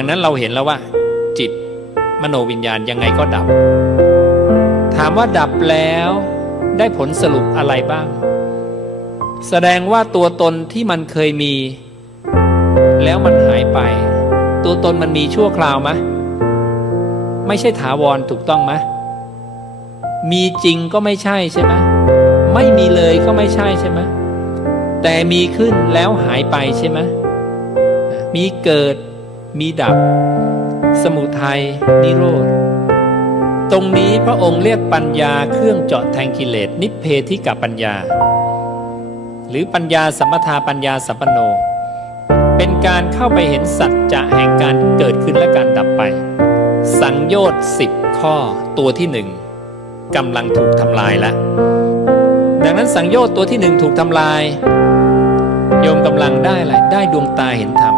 ดังนั้นเราเห็นแล้วว่า จิตมโนวิญญาณยังไงก็ดับ ถามว่าดับแล้วได้ผลสรุปอะไรบ้าง แสดงว่าตัวตนที่มันเคยมี แล้วมันหายไป ตัวตนมันมีชั่วคราวไหมไม่ใช่ถาวรถูกต้องไหมมีจริงก็ไม่ใช่ใช่ไหมไม่มีเลยก็ไม่ใช่ใช่ไหมแต่มีขึ้นแล้วหายไปใช่ไหมมีเกิด มีดับ สมุทัยนิโรธ ตรงนี้พระองค์เรียกปัญญาเครื่องเจาะแทงกิเลสนิพเพธิกับปัญญา หรือปัญญาสัมปทาปัญญาสัมปโน เป็นการเข้าไปเห็นสัจจะแห่งการเกิดขึ้นและการดับไป สังโยชน์สิบข้อตัวที่หนึ่งกำลังถูกทำลายแล้วดังนั้นสังโยชน์ตัวที่หนึ่งถูกทำลาย โยมกำลังได้อะไรได้ดวงตาเห็นธรรม